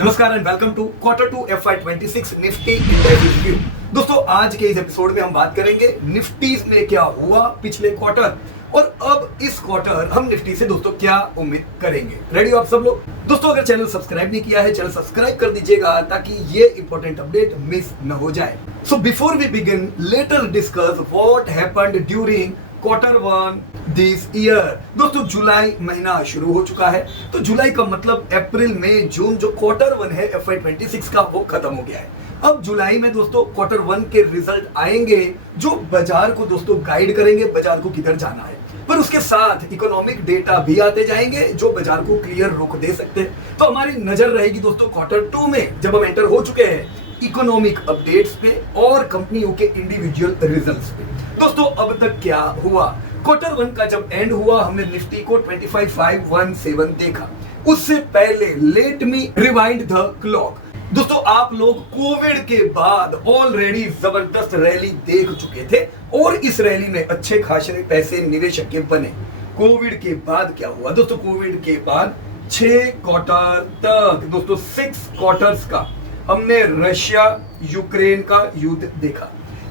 नमस्कार and welcome to quarter 2 FY26 Nifty index review. दोस्तों आज के इस एपिसोड में हम बात करेंगे निफ्टी में क्या हुआ पिछले क्वार्टर और अब इस क्वार्टर हम निफ्टी से दोस्तों क्या उम्मीद करेंगे। रेडी हो आप सब लोग? दोस्तों अगर चैनल सब्सक्राइब नहीं किया है चैनल सब्सक्राइब कर दीजिएगा ताकि ये इंपॉर्टेंट अपडेट मिस न हो जाए। So before we begin let us discuss what happened during quarter 1 this year. दोस्तों जुलाई महीना शुरू हो चुका है, तो जुलाई का मतलब अप्रैल मई जून जो क्वार्टर 1 है FY26 का वो खत्म हो गया है। अब जुलाई में दोस्तों क्वार्टर 1 के रिजल्ट आएंगे जो बाजार को दोस्तों गाइड करेंगे बाजार को किधर जाना है, पर उसके साथ इकोनॉमिक डेटा भी आते जाएंगे जो बाजार को क्लियर रुख दे सकते हैं। तो हमारी नजर रहेगी दोस्तों क्वार्टर 2 में जब हम एंटर हो चुके हैं इकोनॉमिक अपडेट्स पे और कंपनियों के इंडिविजुअल रिजल्ट्स पे। दोस्तों अब तक क्या हुआ? क्वार्टर 1 का जब एंड हुआ हमने निफ्टी को 25,517 देखा। उससे पहले let me rewind the clock. दोस्तों आप लोग कोविड के बाद ऑलरेडी जबरदस्त रैली देख चुके थे और इस रैली में अच्छे खासे पैसे निवेशक के बने। कोविड के बाद क्या हुआ? दोस्तों कोविड के बाद 6 क्वार्टर तक दोस्तों 6 क्वार्टर्स का हमने रशिया यूक्रेन का युद्ध देखा।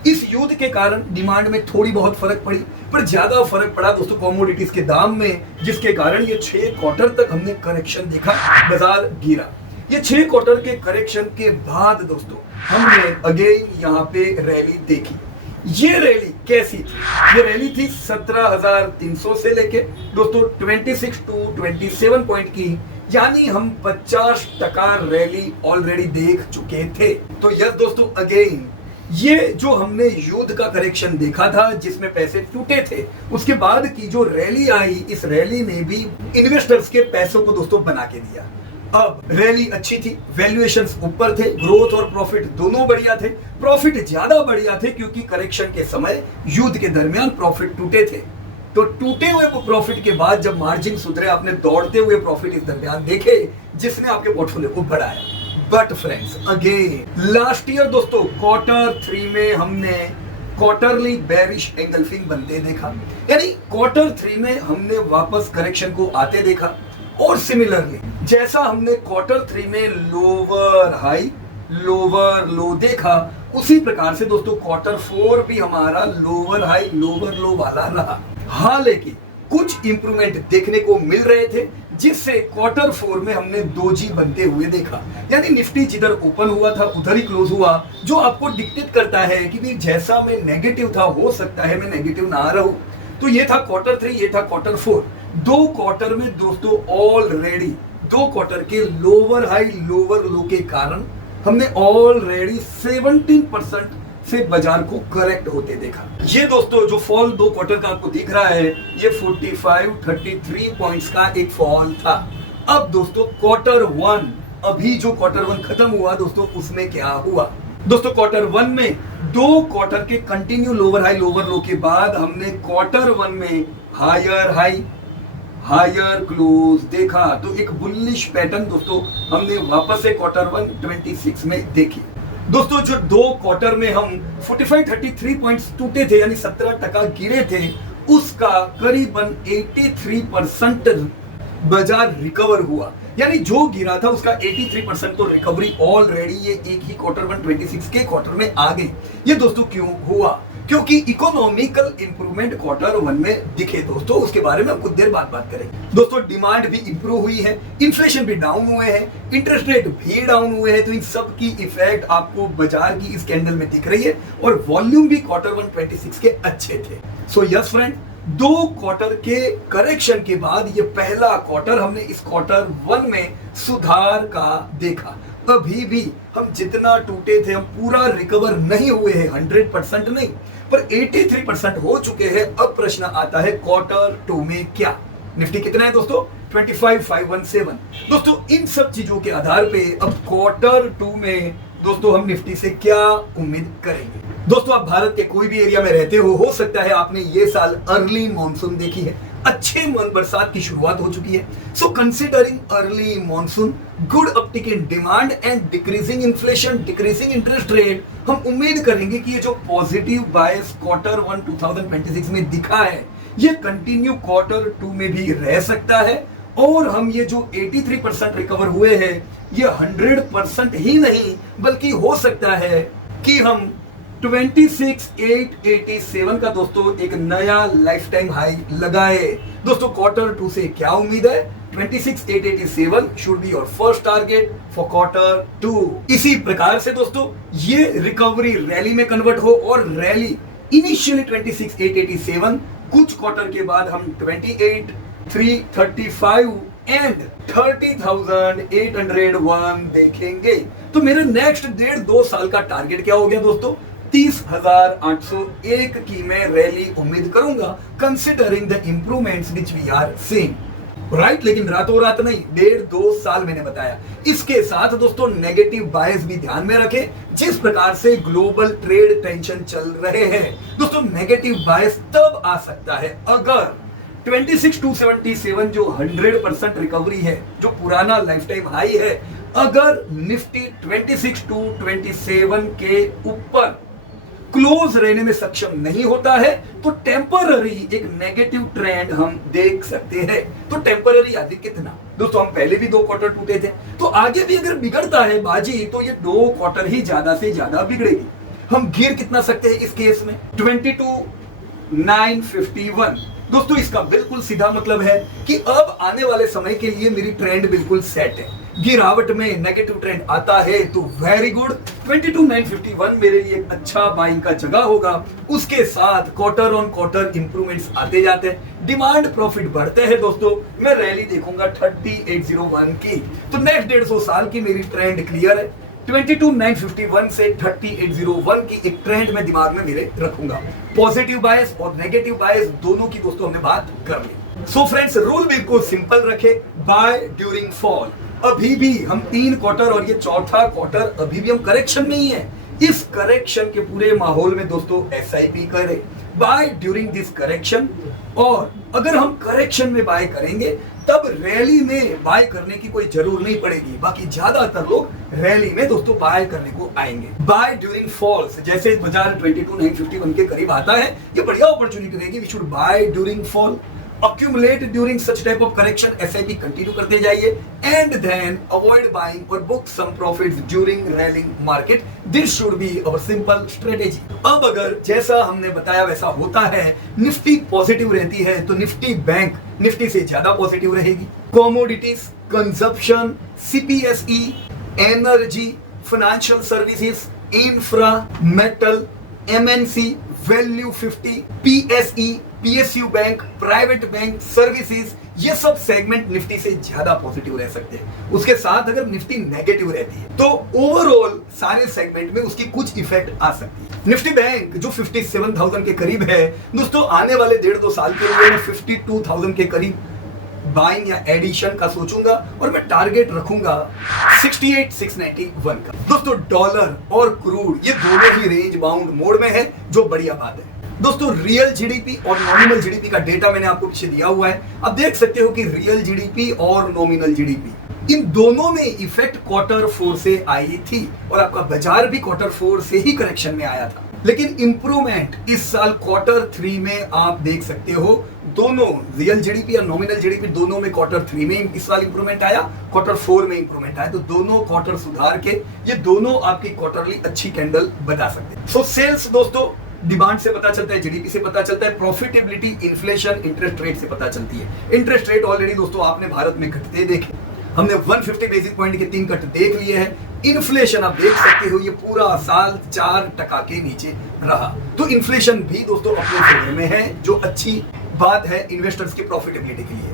इस युद्ध के कारण डिमांड में थोड़ी बहुत फर्क पड़ी, पर ज्यादा फर्क पड़ा दोस्तों कमोडिटीज के दाम में, जिसके कारण ये 6 क्वार्टर तक हमने करेक्शन देखा, बाजार गिरा। ये 6 क्वार्टर के करेक्शन के बाद दोस्तों हमने अगेन यहाँ पे रैली देखी। ये रैली कैसी थी? ये रैली थी 17,300 से लेके दोस्तों 26 to 27 पॉइंट की, यानी हम 50% रैली ऑलरेडी देख चुके थे। तो यस दोस्तों अगेन ये जो हमने युद्ध का करेक्शन देखा था जिसमें पैसे टूटे थे, उसके बाद की जो रैली आई, इस रैली ने भी इन्वेस्टर्स के पैसों को दोस्तों बना के दिया। अब रैली अच्छी थी, वैल्यूएशंस ऊपर थे, ग्रोथ और प्रॉफिट दोनों बढ़िया थे। प्रॉफिट ज्यादा बढ़िया थे क्योंकि करेक्शन के समय युद्ध के दरमियान प्रॉफिट टूटे थे। तो टूटे हुए प्रॉफिट के बाद जब मार्जिन सुधरे, आपने दौड़ते हुए प्रॉफिट इस दरमियान देखे जिसने आपके पोर्टफोलियो को बढ़ाया। But friends again last year दोस्तों क्वार्टर 3 में हमने क्वार्टरली बेरिश एंगल्फिंग बनते देखा, यानी क्वार्टर 3 में हमने वापस करेक्शन को आते देखा। और सिमिलरली जैसा हमने क्वार्टर 3 में लोअर हाई लोअर लो देखा, उसी प्रकार से दोस्तों क्वार्टर 4 भी हमारा लोअर हाई लोअर लो वाला रहा। हालांकि कुछ इंप्रूवमेंट देखने को मिल रहे थे जिससे क्वार्टर 4 में हमने दोजी बनते हुए देखा, यानी निफ्टी जिधर ओपन हुआ था उधर ही क्लोज हुआ, जो आपको डिक्टेट करता है कि भी जैसा मैं नेगेटिव था हो सकता है मैं नेगेटिव ना रहूं। तो ये था क्वार्टर 3, ये था क्वार्टर 4। 2 क्वार्टर में दोस्तों ऑलरेडी 2 क्वार्टर के लोअर हाई लोअर लो के कारण हमने ऑलरेडी 17% से बाजार को करेक्ट होते देखा। ये दोस्तों जो फॉल 2 क्वार्टर का आपको दिख रहा है, ये 45-33 पॉइंट्स का एक फॉल था। अब दोस्तों क्वार्टर 1 अभी जो क्वार्टर 1 खत्म हुआ दोस्तों उसमें क्या हुआ? दोस्तों क्वार्टर 1 में 2 क्वार्टर के कंटिन्यू लोअर हाई लोअर लो के बाद हमने क्वार्टर 1 में हायर हाई हायर क्लोज देखा। तो एक बुलिश पैटर्न दोस्तों हमने वापस से क्वार्टर 1 26 में देखी। दोस्तों जो 2 क्वार्टर में हम 45-33 पॉइंट्स टूटे थे, यानी 17% गिरे थे, उसका करीबन 83% बाजार रिकवर हुआ, यानी जो गिरा था उसका 83% तो रिकवरी ऑलरेडी ये एक ही क्वार्टर 1 26 के क्वार्टर में आ गई। ये दोस्तों क्यों हुआ? क्योंकि इकोनॉमिकल इंप्रूवमेंट क्वार्टर 1 में दिखे दोस्तों, उसके बारे में हम कुछ देर बात करेंगे। दोस्तों डिमांड भी इंप्रूव हुई है, इन्फ्लेशन भी डाउन हुए हैं, इंटरेस्ट रेट भी डाउन हुए हैं, तो इन सब की इफेक्ट आपको बाजार की इस कैंडल में दिख रही है और वॉल्यूम भी क्वार्टर 1 26 के अच्छे थे। सो यस फ्रेंड 2 क्वार्टर के करेक्शन के बाद ये पहला क्वार्टर हमने इस क्वार्टर 1 में सुधार का देखा। अभी भी हम जितना टूटे थे हम पूरा रिकवर नहीं हुए हैं, 100% नहीं, पर 83% हो चुके हैं। अब प्रश्न आता है क्वार्टर 2 में क्या? निफ्टी कितना है दोस्तों? 25,517। दोस्तों इन सब चीजों के आधार पे अब क्वार्टर 2 में दोस्तों हम निफ्टी से क्या उम्मीद करेंगे? दोस्तों आप भारत के कोई भी एरिया में रहते हो सकता है आपने ये साल अर्ली मॉनसून देखी है, अच्छे बरसात की शुरुआत हो चुकी है। So considering early monsoon, good uptick in demand and decreasing inflation, decreasing interest rate, हम उम्मीद करेंगे कि ये जो पॉजिटिव बायस क्वार्टर 1 2026 में दिखा है ये कंटिन्यू क्वार्टर 2 में भी रह सकता है और हम ये जो 83% रिकवर हुए हैं ये 100% ही नहीं बल्कि हो सकता है कि हम 26,887 का दोस्तों एक नया लाइफ टाइम हाई लगाए। दोस्तों क्वार्टर 2 से क्या उम्मीद है? 26,887 should be your first target for quarter 2। इसी प्रकार से दोस्तों ये रिकवरी रैली में कन्वर्ट हो और रैली इनिशियली 26,887 कुछ क्वार्टर के बाद हम 28,335 एंड 30,801 देखेंगे। तो मेरे नेक्स्ट 1.5-2 साल का टारगेट क्या हो गया दोस्तों? 30,801 की मैं रैली उम्मीद करूंगा considering the improvements which we are seeing, right. लेकिन रातों रात नहीं, 1.5-2 साल मैंने बताया। इसके साथ दोस्तों नेगेटिव बायस भी ध्यान में रखें। जिस प्रकार से ग्लोबल ट्रेड टेंशन चल रहे हैं दोस्तों, नेगेटिव बायस तब आ सकता है अगर 26,277 जो 100% रिकवरी है, जो पुराना लाइफ टाइम हाई है, अगर निफ्टी 26,227 के ऊपर क्लोज रहने में सक्षम नहीं होता है तो टेम्पररी एक नेगेटिव ट्रेंड हम देख सकते हैं। तो टेम्पररी आदि कितना दोस्तों, हम पहले भी 2 क्वार्टर टूटे थे, तो आगे भी अगर बिगड़ता है बाजी तो ये 2 क्वार्टर ही ज्यादा से ज्यादा बिगड़ेगी। हम गिर कितना सकते हैं इस केस में? 22,951। दोस्तों इसका बिल्कुल सीधा मतलब है कि अब आने वाले समय के लिए मेरी ट्रेंड बिल्कुल सेट है। गिरावट में नेगेटिव ट्रेंड आता है तो वेरी गुड, 22,951 मेरे लिए एक अच्छा बाइंग का जगह होगा। उसके साथ क्वार्टर ऑन क्वार्टर इंप्रूवमेंट्स आते जाते हैं, डिमांड प्रॉफिट बढ़ते हैं दोस्तों। मैं रैली देखूंगा 30,801 की। तो नेक्स्ट 150 साल की मेरी ट्रेंड क्लियर है। 22,951 से 30,801 की एक ट्रेंड में दिमाग में मेरे रखूंगा। पॉजिटिव बायस और नेगेटिव बायस दोनों की दोस्तों हमने बात कर ली। सो फ्रेंड्स रूल बिल्कुल सिंपल रखे, बाय ड्यूरिंग फॉल। अभी भी हम 3 क्वार्टर और ये चौथा क्वार्टर अभी भी हम करेक्शन में ही है। इस करेक्शन के पूरे माहौल में दोस्तों एसआईपी करें, बाय ड्यूरिंग दिस करेक्शन। और अगर हम करेक्शन में बाय करेंगे तब रैली में बाय करने की कोई जरूर नहीं पड़ेगी। बाकी ज्यादातर लोग रैली में दोस्तों बाय करने को आएंगे। बाय ड्यूरिंग फॉल्स, जैसे बाजार 22,951 के करीब आता है, ये बढ़िया अपॉर्चुनिटी रहेगी। We should buy during fall, accumulate during such type of correction, SIP continue करते जाइए and then avoid buying or book some profits during rallying market. This should be our simple strategy. अब अगर जैसा हमने बताया वैसा होता है, निफ्टी पॉजिटिव रहती है तो निफ्टी बैंक निफ्टी से ज्यादा पॉजिटिव रहेगी। Commodities, consumption, CPSE, energy, financial services, infra, metal, MNC, value 50, PSE, PSU bank, private bank, services, ये सब सेगमेंट निफ्टी से ज्यादा पॉजिटिव रह सकते हैं। उसके साथ अगर निफ्टी नेगेटिव रहती है तो ओवरऑल सारे सेगमेंट में उसकी कुछ इफेक्ट आ सकती है। निफ्टी बैंक जो 57,000 के करीब है दोस्तों, आने वाले 1.5-2 साल के लिए 52,000 के करीब बाइंग या एडिशन का सोचूंगा और मैं टारगेट रखूंगा 68,691 का। दोस्तों डॉलर और क्रूड ये दोनों ही रेंज बाउंड मोड में है, जो बढ़िया बात है। दोस्तों रियल जीडीपी और नॉमिनल जीडीपी का डेटा मैंने आपको पीछे दिया हुआ है। अब देख सकते हो कि रियल जीडीपी और नॉमिनल जीडीपी इन दोनों में इफेक्ट क्वार्टर 4 से आई थी और आपका बाजार भी क्वार्टर 4 से ही करेक्शन में आया था। लेकिन इंप्रूवमेंट इस साल क्वार्टर 3 में आप देख सकते हो, दोनों रियल जीडीपी और नॉमिनल जीडीपी दोनों में क्वार्टर 3 में इस साल इंप्रूवमेंट आया, क्वार्टर 4 में इंप्रूवमेंट आया। तो दोनों क्वार्टर सुधार के ये दोनों आपकी क्वार्टरली अच्छी कैंडल बता सकते हैं। सो सेल्स दोस्तों डिमांड से पता चलता है, जीडीपी से पता चलता है, प्रॉफिटेबिलिटी, इन्फ्लेशन, इंटरेस्ट रेट से पता चलती है। इंटरेस्ट रेट ऑलरेडी दोस्तों आपने भारत में घटते देखे, हमने 150 बेसिस पॉइंट के 3 कट देख लिए हैं। इन्फ्लेशन आप देख सकते हो ये पूरा साल 4% के नीचे रहा, तो इन्फ्लेशन भी दोस्तों अपने फेवर में है, जो अच्छी बात है इन्वेस्टर्स की प्रॉफिटेबिलिटी के लिए।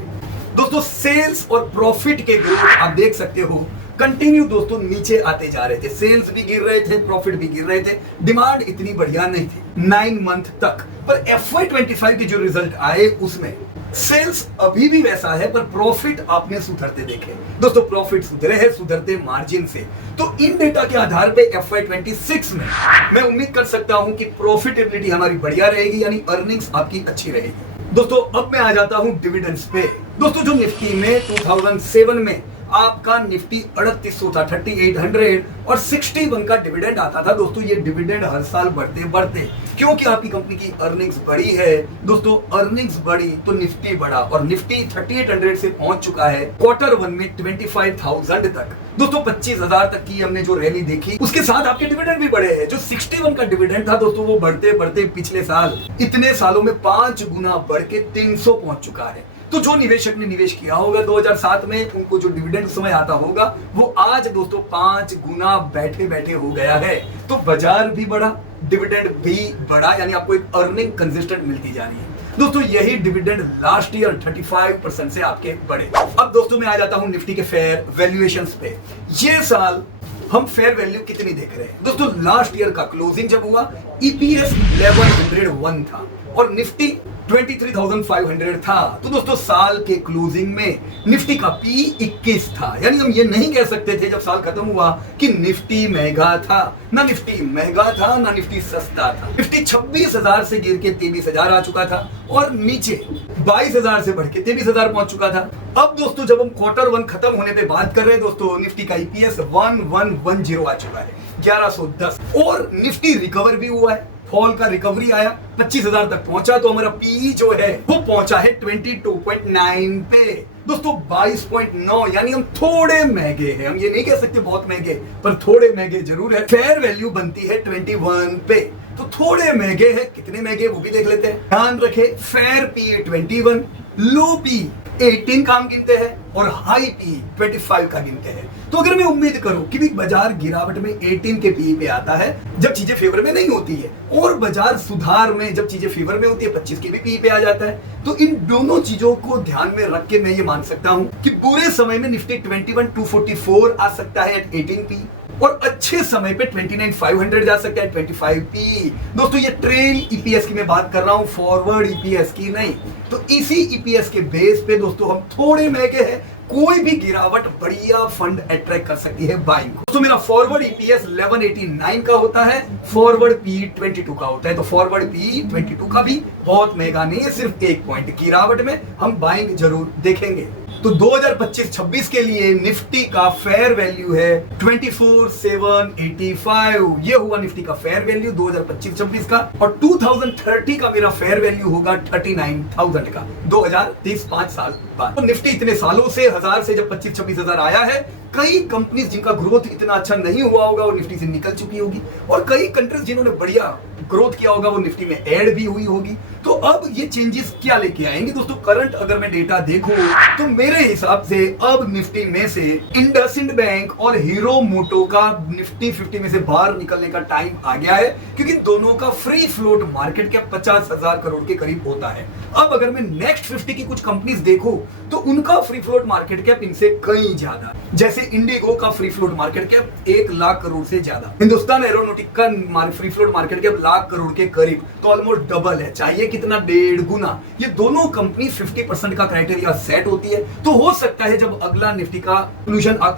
दोस्तों सेल्स और प्रॉफिट के ग्रोथ आप देख सकते हो कंटिन्यू दोस्तों नीचे आते जा रहे थे, सेल्स भी गिर रहे थे, प्रॉफिट भी गिर रहे थे, डिमांड इतनी बढ़िया नहीं थी 9 मंथ तक। पर FY25 के जो रिजल्ट आए उसमें सेल्स अभी भी वैसा है, पर प्रॉफिट आपने सुधरते देखे। दोस्तों प्रॉफिट सुधरे हैं, सुधरते मार्जिन से। तो इन डेटा के आधार पे FY26 में मैं उम्मीद कर सकता हूं कि प्रॉफिटेबिलिटी हमारी बढ़िया रहेगी, यानी अर्निंग्स आपकी अच्छी रहेगी। दोस्तों अब मैं आ जाता हूं डिविडेंड्स पे। दोस्तों जो निफ्टी में 2007 में आपका निफ्टी 3800 था, 3800 और 61 का डिविडेंड आता था। दोस्तों ये डिविडेंड हर साल बढ़ते बढ़ते, क्योंकि आपकी कंपनी की अर्निंग्स बढ़ी है दोस्तों, अर्निंग्स बढ़ी तो निफ्टी बढ़ा और निफ्टी 3800 से पहुंच चुका है क्वार्टर 1 में 25,000 तक। दोस्तों 25,000 तक की हमने जो रैली देखी, उसके साथ आपके डिविडेंड भी बढ़े हैं। जो 61 का डिविडेंड था दोस्तों, वो बढ़ते बढ़ते पिछले साल इतने सालों में 5 गुना बढ़ के 300 पहुंच चुका है। तो जो निवेशक ने निवेश किया होगा 2007 में, उनको जो डिविडेंड समय आता होगा, वो आज दोस्तों 5 गुना बैठे बैठे हो गया है। तो बाजार भी बढ़ा, डिविडेंड भी बढ़ा, यानी आपको एक अर्निंग कंसिस्टेंट मिलती जा रही है। दोस्तों यही डिविडेंड लास्ट ईयर 35% से आपके बढ़े। अब दोस्तों मैं आ जाता हूं निफ्टी के फेयर वैल्यूएशंस पे। ये साल हम फेयर वैल्यू कितनी देख रहे हैं दोस्तों? लास्ट ईयर का क्लोजिंग जब हुआ, ईपीएस 1101 था और निफ्टी 23,500 था। तो दोस्तों साल के क्लोजिंग में निफ्टी का पी 21 था। यानी हम ये नहीं कह सकते थे जब साल खत्म हुआ कि निफ्टी महंगा था। ना निफ्टी महंगा था, ना निफ्टी सस्ता था। निफ्टी 26,000 से गिर के 23,000 आ चुका था और नीचे 22,000 से बढ़ के 23,000 पहुंच चुका था। अब दोस्तों जब हम क्वार्टर 1 खत्म होने पे बात कर रहे हैं दोस्तों, निफ्टी का ईपीएस 1110 आ चुका है, 1110, और निफ्टी रिकवर भी हुआ है। फॉल का रिकवरी आया, 25,000 तक पहुंचा, तो हमारा पीई जो है वो पहुंचा है 22.9 पे। दोस्तों 22.9, यानी हम थोड़े महंगे हैं। हम ये नहीं कह सकते बहुत महंगे, पर थोड़े महंगे जरूर है। फेयर वैल्यू बनती है 21 पे, तो थोड़े महंगे हैं। कितने महंगे वो भी देख लेते हैं। ध्यान रखे, फेयर पी 21, लो पी 18 का हम गिनते हैं और हाई पी 25 का गिनते हैं। तो अगर मैं उम्मीद करूं कि भी बाजार गिरावट में 18 के पी पे आता है जब चीजें फेवर में नहीं होती है, और बाजार सुधार में जब चीजें फेवर में होती है 25 के भी पी पे आ जाता है, तो इन दोनों चीजों को ध्यान में रख के मैं ये मान सकता हूं कि बुरे समय में निफ्टी 21,244 आ सकता है एट 18 पी, और अच्छे समय पे 29,500 जा सकता है 25 पी। दोस्तों ये ट्रेल ईपीएस की मैं बात कर रहा हूं, फॉरवर्ड ईपीएस की नहीं। तो इसी ईपीएस के बेस पे दोस्तों हम थोड़े महंगे हैं। कोई भी गिरावट बढ़िया फंड अट्रैक्ट कर सकती है बाइंग को। तो मेरा फॉरवर्ड ईपीएस 1189 का होता है, फॉरवर्ड पी 22 का होता है। तो फॉरवर्ड पी 22 का भी बहुत महंगा नहीं है, सिर्फ 1 पॉइंट गिरावट में हम बाइंग जरूर देखेंगे। तो 2025-26 के लिए निफ्टी का फेयर वैल्यू है 24,785। ये हुआ निफ्टी का फेयर वैल्यू 2025-26 का, और 2030 का मेरा फेयर वैल्यू होगा 39,000 का, 2030 5 साल बाद। तो निफ्टी इतने सालों से 1000 से जब 25-26,000 आया है, कई कंपनीज जिनका ग्रोथ इतना अच्छा नहीं हुआ होगा वो निफ्टी से निकल चुकी होगी, और कई कंट्रीज जिन्होंने बढ़िया ग्रोथ किया होगा वो निफ्टी में ऐड भी हुई होगी। तो अब ये चेंजेस क्या लेके आएंगे दोस्तों? करंट अगर मैं डेटा देखूं तो मेरे हिसाब से अब निफ्टी में से इंडसइंड बैंक और हीरो मोटो का निफ्टी 50 में से बाहर निकलने का टाइम आ गया है, क्योंकि दोनों का free float market cap 50,000 crore के करीब होता है। अब अगर मैं नेक्स्ट 50 की कुछ कंपनीज देखूं तो उनका फ्री फ्लोट मार्केट कैप इनसे कहीं ज्यादा, जैसे इंडिगो का free float market cap 1 lakh crore से ज्यादा, हिंदुस्तान एरोनॉटिक का free float market cap lakh crore के करीब, तो ऑलमोस्ट डबल है। चाहिए कितना? 1.5 गुना। ये दोनों कंपनी 50% का क्राइटेरिया सेट होती है। तो हो सकता है जब अगला निफ्टी का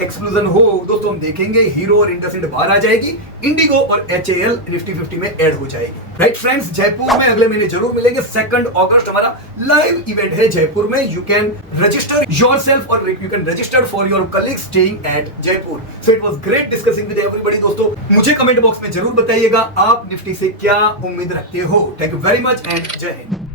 एक्सक्लूजन हो दोस्तों, हम देखेंगे हीरो और इंडसइंड बाहर आ जाएगी, इंडिगो और एचएएल निफ्टी 50 में ऐड हो जाएगी। राइट फ्रेंड्स, जयपुर में अगले महीने जरूर मिलेंगे। 2 अगस्त हमारा लाइव इवेंट है जयपुर में। यू कैन रजिस्टर योरसेल्फ और you can register for your colleagues staying at Jaipur. So it was great discussing with everybody. दोस्तों मुझे कमेंट बॉक्स में जरूर बताइएगा आप निफ्टी से क्या उम्मीद रखते हो। Thank you very much and जय हिंद।